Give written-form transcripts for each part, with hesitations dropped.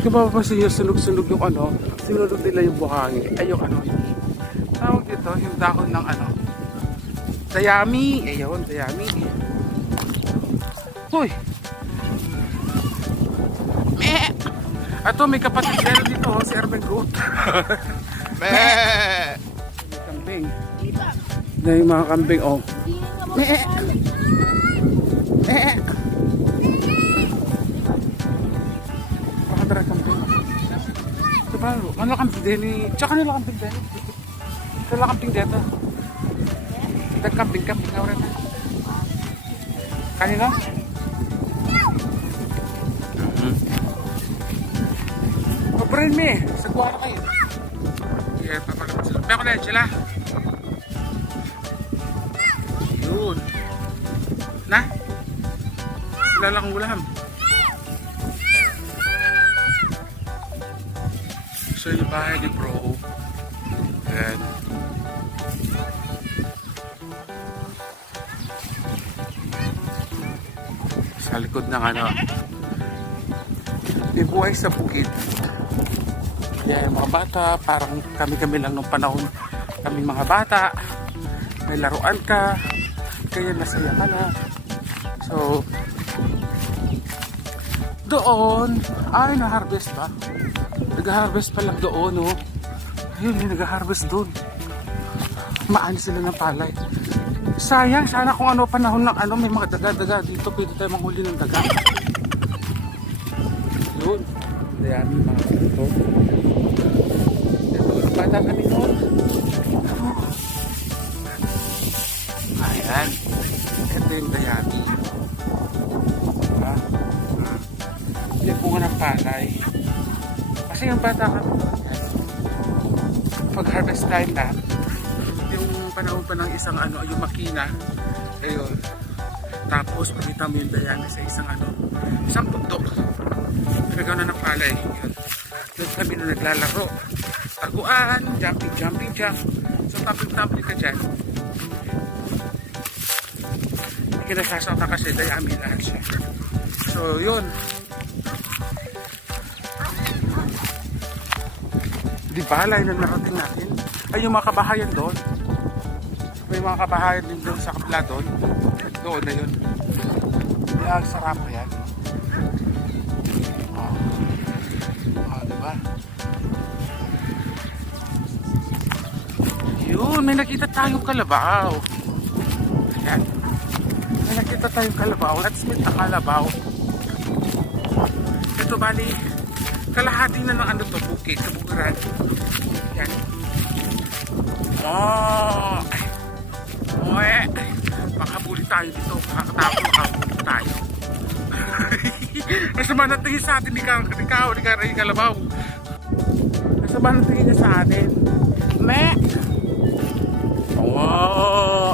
Kung mapapansin nyo, sunog-sunog yung ano, sinulog nila yung buhangin. Ay, yung ano, yung tawag dito, yung dahon ng ano, dayami. Ayun, dayami. Hoy! Meh! Ato, may kapatid meron dito, oh, si Erben Goat. Meh! May kambing. Na yung mga kambing, oh. Meh! Meh! Pakadara kambing. Diba, ano kambing din eh? Tsaka nila kambing din eh. Nila kambing dito. Kambing na rin. Kanina? Paparin mo eh. Sagwa na kayo. Yeah, paparin mo sila. Peko na sila. Yun. Na? Wala lang ang ulam. So yung bahay ni bro. And sa likod ng ano, may buhay sa bukid. Kaya yung mga bata, parang kami lang nung panahon, kaming mga bata, may laruan ka, kaya masaya ka na. So doon ay na-harvest ba? Nag-harvest pa lang doon, oh. Ayun, nag-harvest doon. Maani sila ng palay. Sayang, sana kung ano panahon ng ano, may mga daga-daga dito, pwede tayo manghuli ng daga. Yun. Dayami mga ito. Ito, bata kami noon. Ayan. Ito yung dayami. Diba? Hindi po nga ng palay. Kasi yung bata kami, pag harvest time na, yung panahon pa ng isang ano, yung makina, ayun, tapos pagkita mo yung dayami sa isang ano, isang bundok, pinagaw na ng palay, yun. Doon kami na naglalaro, taguan, jumping jack, so tumbling ka dyan, hindi ka nasasakta kasi dayami lahat siya. So yun, di ba, layo na narating natin. Ay, yung mga kabahayan doon. May mga kabahayan din doon sa kapla doon. Doon na yun. Kaya ang sarap yan. Diba? Yun, may nakita tayong kalabaw. Ayan. May nakita tayong kalabaw. Let's meet the kalabaw. Ito bali, kalahati na ng ano to, bukid, kabukiran. Yan. Oh! Oe! Makabuli tayo dito. Makakatapo, makabuli tayo. Masama na tingin sa atin, di ka rin kalabaw. Masama na tingin niya sa atin. Me! Oh!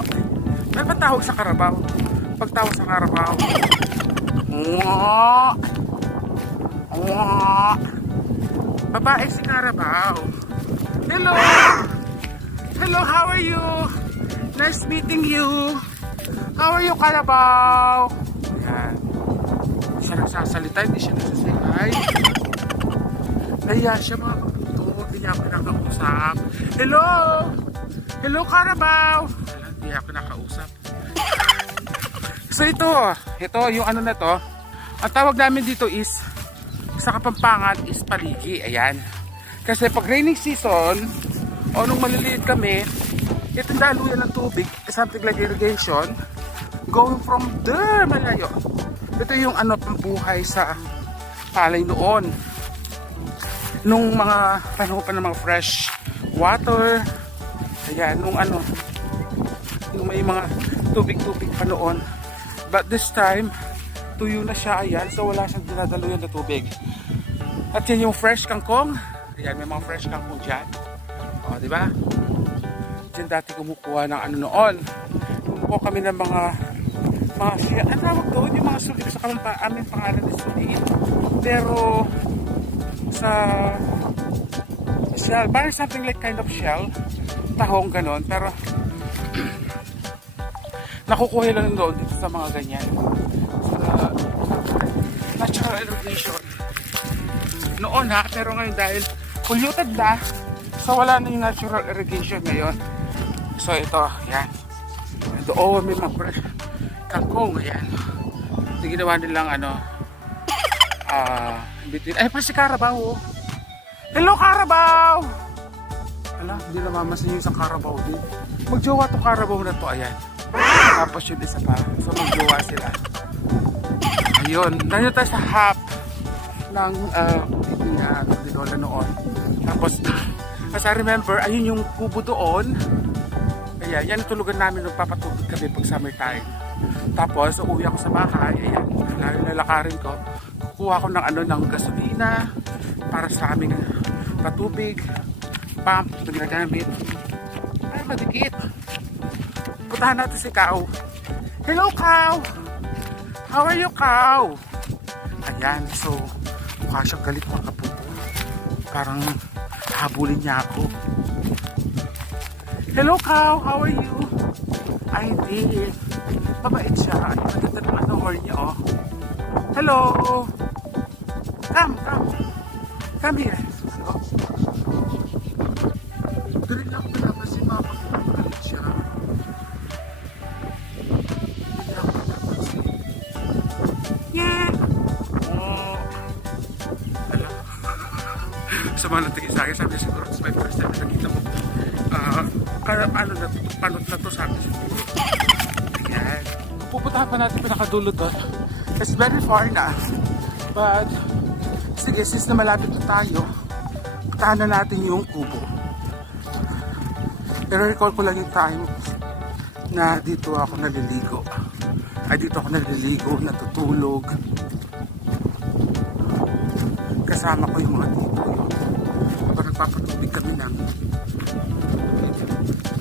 May patawag sa karabaw. Pagtawag sa karabaw. Oh! Oh! Babae si Carabao. Hello! Hello, how are you? Nice meeting you. How are you, Carabao? Ayan. Hindi siya nagsasalita, hindi siya nagsasay. Nahiya siya mga kapatid. Hindi niya ako nakausap. Hello! Hello, Carabao! Hindi ako nakausap. So ito yung ano na to. Ang tawag namin dito is, sa Kapampangan is paligi. Ayan. Kasi pag raining season, o nung maliliit kami, itong daluyan ng tubig, something like irrigation, going from there, malayo. Ito yung ano, pambuhay sa palay noon. Nung mga panahon pa ng mga fresh water, ayan, nung ano, nung may mga tubig-tubig pa noon. But this time, tuyo na siya, ayan, so wala siyang dinadaluyan na tubig. At yan yung fresh kangkong. Ayan, may mga fresh kangkong dyan. O, di ba? Diyan dati kumukuha ng ano noon. Kumukuha kami ng mga ano tawag doon? Yung mga sulit sa aming pangalan is sulit. Pero sa shell, parang something like kind of shell. Tahong ganon. Pero nakukuha lang doon dito sa mga ganyan. Sa natural irrigation. noon ha, pero ngayon dahil polluted na, so wala na yung natural irrigation ngayon. So ito, yan. Doon may mga kangkong, yan. Ito ginawa nilang between, ay pa si Carabao. Oh. Hello Carabao! Ala, hindi na mamasin yung sa Carabao din. Magjowa to Carabao na to, ayan. Tapos yun isa pa, so magjowa sila. Ayun, nandito tayo sa hap ng Dinola noon. Tapos, as I remember, ayun yung kubo doon. Kaya yan ang tulugan namin nung papatubig kami pag summer time. Tapos, uuwi ako sa bahay. Ayan, lalakarin ko. Kukuha ko ng gasolina para sa aming patubig. Pump na ginagamit. Ay, madikit. Puntahan natin si Cow. Hello, Cow! How are you, Cow? Ayan, so mukha siyang galit mga kapupo. Parang habulin niya ako. Hello, Cow! How are you? Ay, hindi. Mabait siya. Ay, maganda ng horn niya, oh. Hello! Come, come. Come here. Hello. Doon lang ako napasin mga kapupo. Galit siya. Sa mga natingin sa akin, sabi siguro, it's my first time na nakita mo. Panot na to sabi siguro. Ayan. Pupuntahan pa natin pinakadulo doon. It's very far na. But, sige, since na malapit na tayo, puntahan na natin yung kubo. Pero recall ko lang yung time na dito ako naliligo. Ay, dito ako naliligo, natutulog. Kasama ko yung mga tito yun. Kapag nagpapatubig kami ng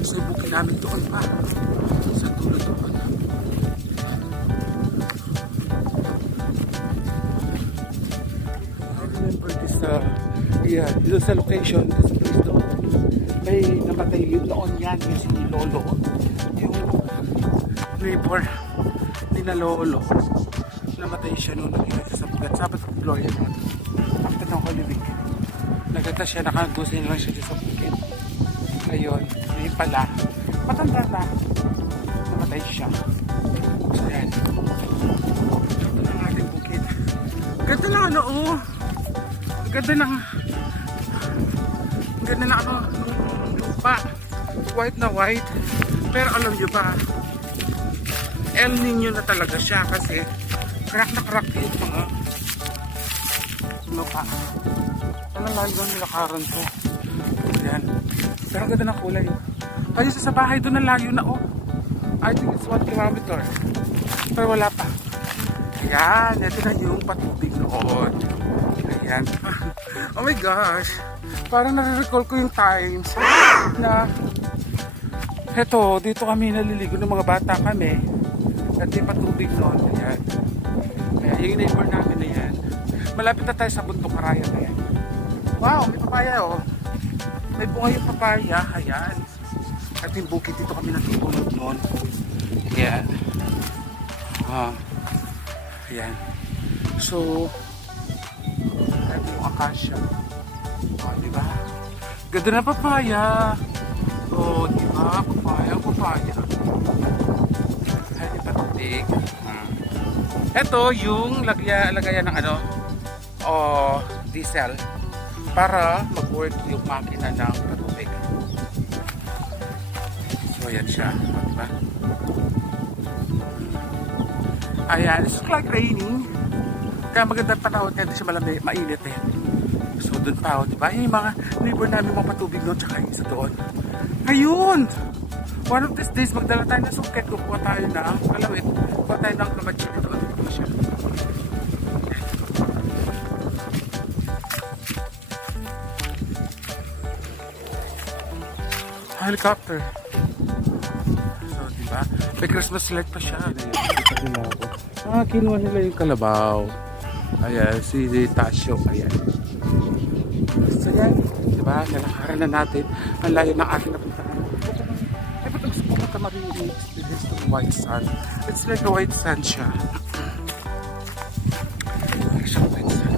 sa ibukin namin doon pa. Sa dulo doon. I remember this, dito sa location, this place doon. May namatay yun noon yan, yung si Lolo. Yung neighbor ni na Lolo. Namatay siya noon, nagiging sa bugat. Sabat sa Gloria noon. After ng Holy Week. Nagkata siya, nakagusin lang siya sa bukid. Ngayon, may pala. Matanda na. Namatay siya. So yan. Ito na ang ating bukid. Ganda na ganda ng lupa. White na white. Pero alam nyo ba, El Nino na talaga siya kasi crack na crack yung mga lupa. Alam lang doon nilakaran ko. Ayan. Pero ang ganda ng kulay. Tayo sa bahay doon na layo na I think it's 1 kilometer. Pero wala pa. Ayan. Ito na yung patubig noon. Ayan. Oh my gosh. Parang nare-recall ko yung times na eto, dito kami naliligo ng mga bata kami. At yung patubig noon. Ayan. Ayan. Yung neighbor namin na yan. Malapit na tayo sa Bundok Karaya na yan. Wow, may papaya May bunga yung papaya. Ayan. At yung bukid dito kami natutulog noon. Ayan. Ayan. So, ito yung akasya. Diba? Ganda na papaya. Diba? Papaya. Ayan, patubig. Ito yung lagayan ng diesel para mag-work yung makina ng patubig. So, ayan siya. Diba? Ayan. It's like raining. Kaya magandang panahon kaya hindi siya malamig, mainit eh. So, doon pa diba? Yung mga neighbor namin mga patubig doon tsaka yung isa doon. Ayun! One of these days, magdala tayo ng suket. Kukuha tayo ng kalawit. Kukuha tayo ng kamatsin dito. Dito siya. Helicopter. So, diba? May Christmas light pa siya. Kinuha nila yung kalabaw. Ayan, si Tasyo. Ayan. So, yan. Diba? Nalakaran na natin. Ang layo ng ating napuntahan. Ay, ba't gusto ko matamarinig? It is the white sun. It's like a white sun siya. Like siyang white sun.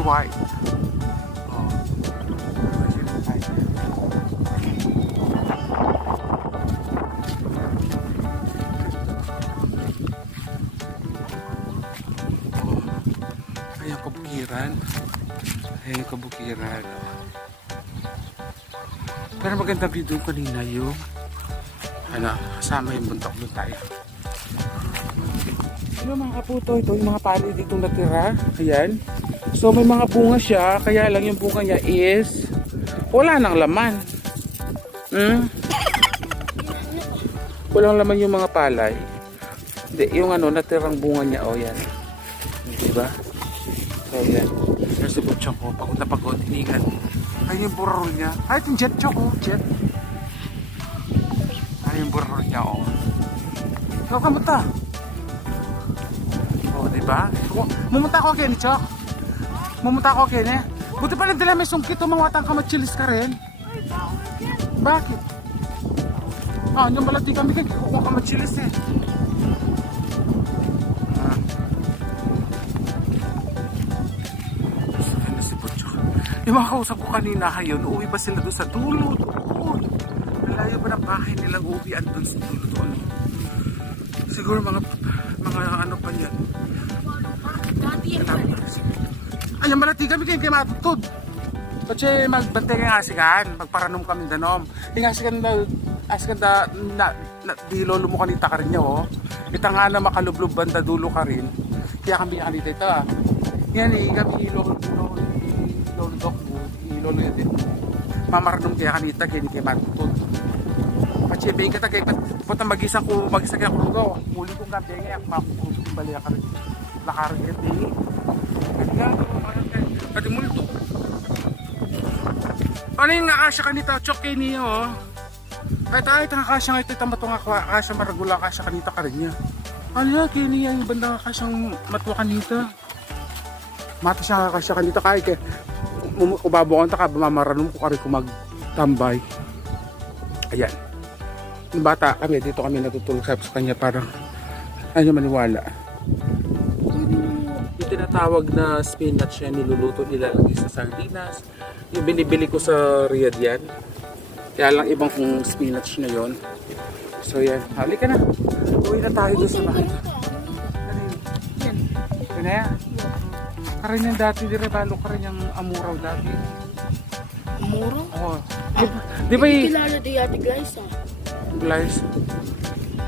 white. Oh. White. Ayan yung kabukiran. Ayan yung kabukiran. Pero maganda video kanina yung kasama yung buntok doon tayo. Ano mga kaputo, ito yung mga pali dito natira. Ayan. So may mga bunga siya, kaya lang yung bunga niya is wala nang laman. Walang laman yung mga palay. Hindi, yung natirang bunga niya, yan. Diba? So yan. There's the butchok ko, pagod na pagod, hinigan. Ayun yung burro niya. Ay, yung jet chok, jet. Ayun yung burro niya, So, kamuta? Diba? Mumunta ako again, Chok. Mumunta ako again, eh. Buti pala dila may sungkit, mawatang kamachilis ka rin. Bakit? Yung balati kami kay kukuha kamachilis, eh. Yung mga kausap ko kanina ngayon, uuwi pa sila doon sa dulo. Malayo pa ng bahay nilang uuwian doon sa dulo doon. Siguro mga ano pa yan. Ay, malati kami kayo matutod. Kasi magbantay nga asikan, magparanom kami danom. Yung asikan na di lolo mo kanita ka rin niya, Ita nga na makalublob banda dulo ka rin. Kaya kami kanita ito, Yan kami lolo yun din. Mamaranong kaya kanita, kaya hindi kayo matutod. Pachibay ka tagay, punta mag-isa kaya kurugaw. Muli kong gabi nga, makukurugod yung baliya ka rin. Lakarin yan din. Pati multo. Ano yung nakasya kanita, chok kayo niya, Kahit ito nakasya nga ito, tamato nga kasya maragula, kasya kanita ka rin niya. Ano yan, kayo niya, yung banda kasyang matwa kanita. Mata siya kasya kanita, kahit kaya kubabukan ka, mamaranong ko ka rin kung magtambay. Ayan. Yung bata kami, dito kami natutulog sa kanya para ano maniwala. Yung tinatawag na spinach yan, niluluto nilalagay sa sardinas. Yung binibili ko sa Riyadh yan. Kaya lang ibang kung spinach na yon. So yan, halika na. Uwi na tayo doon sa bahay. Yan. Yan na yan. Karin yung dati, direbalo ka rin yung amuraw dati. Amuraw? Oo. Di ba yung... Kilala di Ate Glyza.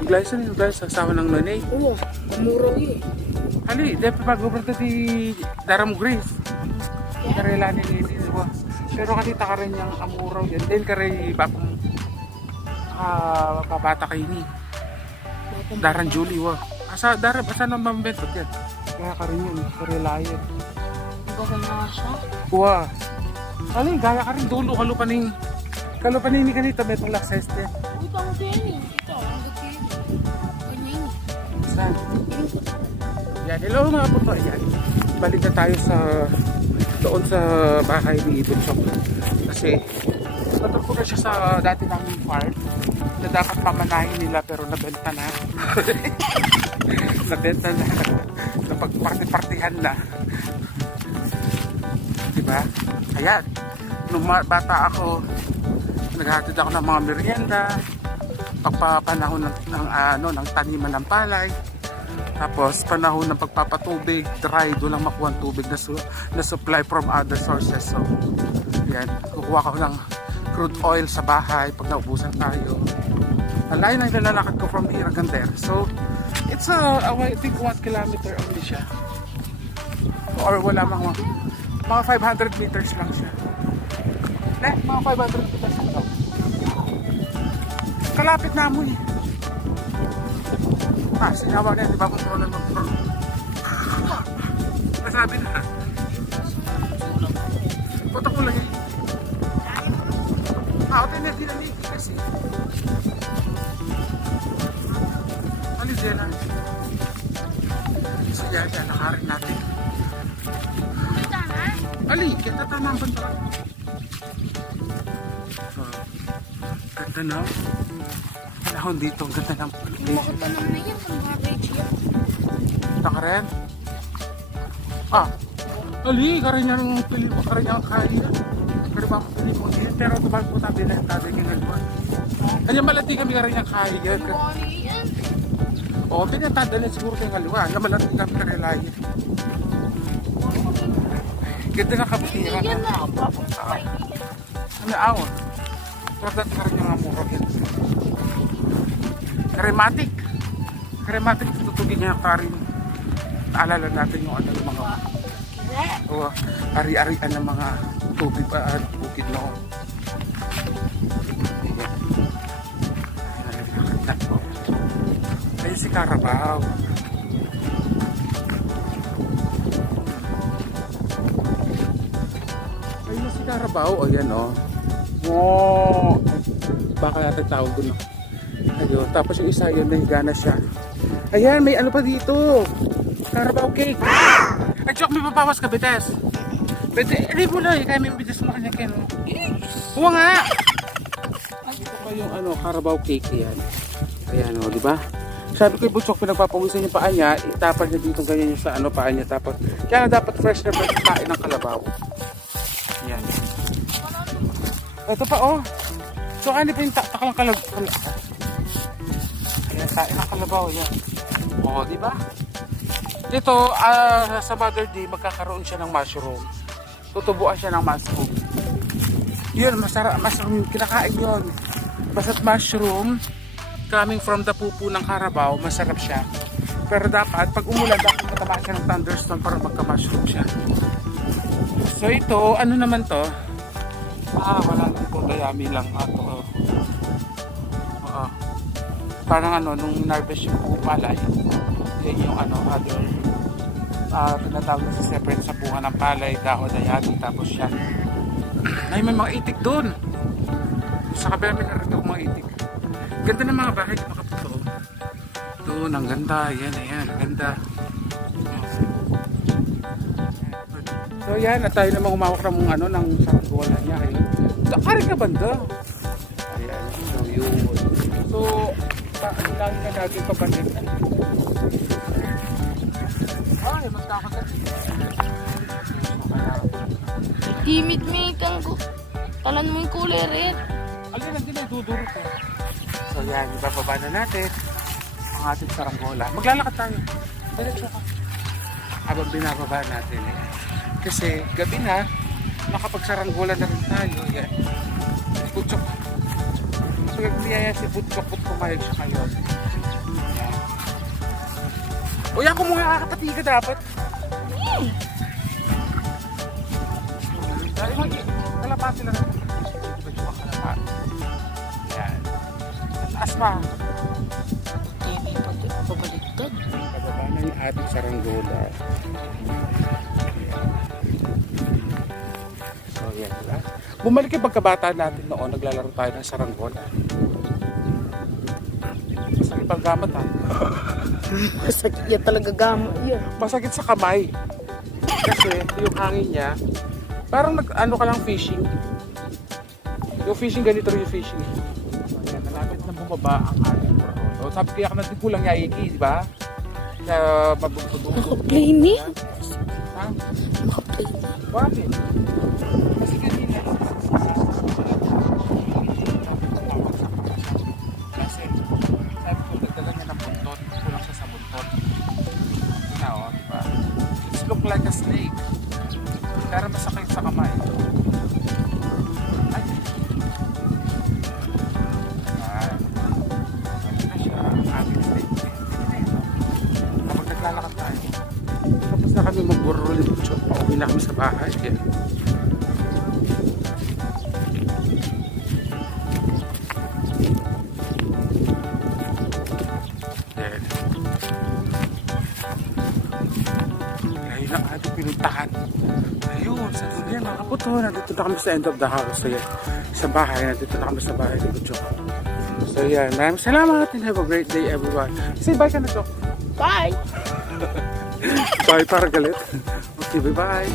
Glyza, kasama ng nanay. Oo, amuraw yun. Hali, di ba pag-ubrata di Daram Grace? Karela ni Lili, di ba? Pero kanita ka rin yung amuraw yan. Then ka rin bakong babata kayo ni Daran Julie, asa na mambentot yan? Kaya ka rin yun, karela yan. Bagal na siya? Wow. Hali, gaya ka rin dulo, kalupanin ni kanita, may pang size din. Uy, pango ko yan eh. Ito, ang gagawin. Kanya yun eh. Saan? Yan, hello mga puto. Yan. Balik na tayo doon sa bahay ni Ibon Chok. Kasi natulpo na siya sa dati naming farm na dapat pamanahin nila pero nabenta na. Nabenta na. Napagparti-partihan na. Diba? Ayan. Nung bata ako, naghahatid ako ng mga merienda, pagpapanahon ng taniman ng palay, tapos panahon ng pagpapatubig, dry, doon lang makuha ang tubig na supply from other sources. So, yan, kukuha ko ng crude oil sa bahay pag naubusan tayo. Alayo na yung lalakad ko from here hanggang there. So, it's I think 1 kilometer only siya. Or wala mga 500 meters lang siya. Mga 500 meters lang. Kalapit na mo eh. Sinawa na yan, di ba kung wala ng pro? Nasabi na. Punta ko lang eh. Ito na dinamig kasi. Alis yan na. So yan, nakarin natin. Ali, kita tama ang banda. Ganda na. Panahon dito, ang ganda ng location. Bakit pa naman na yan? Ang garbage yan. Punta ka rin? Ali, karanya nung pili ko, karanya ang kaya. Pero ba pili ko din, pero tumal po tabi na tabi ng ngayon. Kanya malati kami karanya kaya. Money yan. Oo, pinatadala siguro kayo ngaluwa. Na malati kami karelaya. Ganda na kabutira. Yan na ang papapay. Ano awon? Pero dati karanya nga mura din. Karematic. Karematic tutugin niya karin. Naalala natin yung ano yung mga o ari-arian ng mga tubig pa at bukid noon. Ayun si Carabao. Ayun si Carabao. O yan o. Wow! Baka natin tawag doon. Ayun. Tapos yung isa yun, nahigana siya. Ayan, may ano pa dito. Carabao cake. Ay, Chok, may papawas ka, Betes. Pwede, hindi mo lang. Kaya may bitis mo kanya, Ken. Huwa nga! Ito pa yung ano, Carabao cake yan. Ayan o, di ba? Sabi ko yung Butchok, pinagpapawisan yung paa niya, itapan niya dito ganyan yung sa ano, paa niya. Tapos, kaya dapat fresh na fresh kain ng kalabaw. Yan. Ito pa, oh. So, ano pa yung taklang kalabaw? Ayan, kain ng kalabaw, yan. O, di ba? Dito, sa Mother Day, magkakaroon siya ng mushroom. Tutubuan siya ng mushroom. Yun, masarap, mushroom, kinakain yun. Basta't mushroom, coming from the pupu ng Carabao, masarap siya. Pero dapat, pag umulan, dapat mataba siya ng thunderstorm para magka-mushroom siya. So ito, ano naman to? Wala lang po, dayami lang. Parang ano, nung narvest yung palay, yan yung ano, other pinatawag na sa separate sa bunga ng palay, dahon, dayami, tapos siya. Ay, may mga itik doon. Sa kabila may narinig ako mga itik. Ganda ng mga bahay, makaputo. Doon, ang ganda. Yan, ayan, ang ganda. So yan, at tayo namang umawak ng ano, ng saranggola niya. Kari ka banda? Ayan, so yun. So, ang lang na natin papanin. Ay, magkakagat. Timid me ko. Talan mo yung kulay red. Alin, nandun na dudurot eh. So yan, ibababa na natin ang ating saranggola. Maglalakad tayo. Diretso ka. Habang binababa natin eh. Kasi gabi na, nakapagsaranggola na rin tayo. Yan. Butchok. So niyaya si Butchok at pumayag siya kayo. Yan. O yan, kung mga kakapatiga dapat. Dahil kalapati lang natin. Medyo makalapati. Yan. Taas pa. Hindi pabaliktad. Pababa na yung ating saranggola. So yan, diba? Bumalik yung pagkabata natin noon, naglalaro tayo ng saranggola. Masakit ang gamat ha. Masakit yan talaga gama. Yan. Masakit sa kamay. Kasi yung hangin niya, parang ano ka lang fishing. Yung fishing, ganito rin yung fishing. So yan, malapit na bumaba ang ating burro. Sabi kaya ka natin kulang niya iki, di ba? Kaya mabugtudugtog. Naka-play ni? Ha? Naka-play ni. Bakit? Kasi kanina, kasi sabi ko, nagdala niya ng buntot, kulang siya sa buntot. Yun na o, diba? It look like a snake. Pero masakit sa kamay. Ay. Ayan. Ano na siya, ang ating snake. Kapag naglalakad tayo, tapos na kami mag-burro ulit. Pauwi na kami sa bahay. Yan. Ngayon lang ating pinuntahan. Ayun, sa dulo yan mga kaputo. Nandito na kami sa end of the house. So yan, sa bahay. Nandito na kami sa bahay ni Butchok. So yan, maraming salamat and have a great day everyone. Say bye ka na, Chok. Bye! Bye para galit. Okay, bye-bye.